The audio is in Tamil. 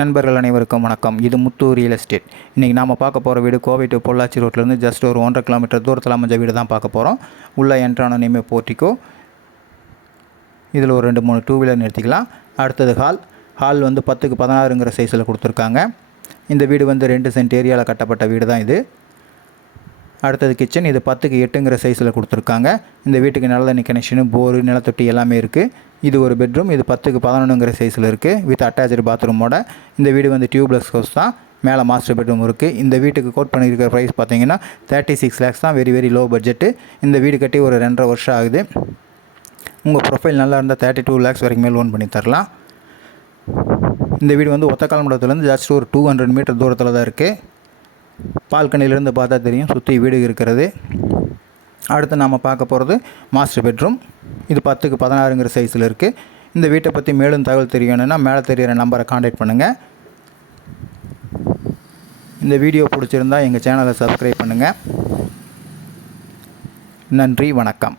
நண்பர்கள் அனைவருக்கும் வணக்கம். இது முத்து ரியல் எஸ்டேட். இன்றைக்கி நாம் பார்க்க போகிற வீடு கோவை டு பொள்ளாச்சி ரோட்லேருந்து ஜஸ்ட் ஒரு 1.5 கிலோமீட்டர் தூரத்தில் அமைஞ்ச வீடு தான் பார்க்க போகிறோம். உள்ளே என்ட்ரானோனையுமே போர்ட்டிக்கோ, இதில் ஒரு 2-3 டூ வீலர் நிறுத்திக்கலாம். அடுத்தது ஹால் வந்து 10க்கு 16ங்கிற சைஸில் கொடுத்துருக்காங்க. இந்த வீடு வந்து 2 சென்ட் ஏரியாவில் கட்டப்பட்ட வீடு தான் இது. அடுத்தது கிச்சன், இது 10க்கு 8ங்கிற சைஸில் கொடுத்துருக்காங்க. இந்த வீட்டுக்கு நல்ல கனெக்ஷனு, போரு, நிலத்தொட்டி எல்லாமே இருக்குது. இது ஒரு பெட்ரூம், இது 10க்கு 11ங்கிற சைஸில் இருக்குது வித் அட்டாச்சு பாத்ரூமோட. இந்த வீடு வந்து டியூப்லெஸ் ஹவுஸ் தான். மேலே மாஸ்டர் பெட்ரூம் இருக்குது. இந்த வீட்டுக்கு கோட் பண்ணியிருக்கிற ப்ரைஸ் பார்த்தீங்கன்னா 36 lakhs தான். Very low budget. இந்த வீடு கட்டி ஒரு 2.5 வருஷம் ஆகுது. உங்கள் ப்ரொஃபைல் நல்லா இருந்தால் 32 lakhs வரைக்குமே லோன் பண்ணி தரலாம். இந்த வீடு வந்து ஒத்தக்கால் மண்டபத்துலேருந்து ஜஸ்ட் ஒரு 200 மீட்டர் தூரத்தில் தான் இருக்குது. பால்கனிலேருந்து பார்த்தா தெரியும் சுற்றி வீடு இருக்கிறது. அடுத்து நாம் பார்க்க போகிறது மாஸ்டர் பெட்ரூம். இது 10க்கு 16ங்கிற சைஸில் இருக்குது. இந்த வீட்டை பற்றி மேலும் தகவல் தெரியணுன்னா மேலே தெரிகிற நம்பரை காண்டாக்ட் பண்ணுங்கள். இந்த வீடியோ பிடிச்சிருந்தால் எங்கள் சேனலை சப்ஸ்கிரைப் பண்ணுங்கள். நன்றி, வணக்கம்.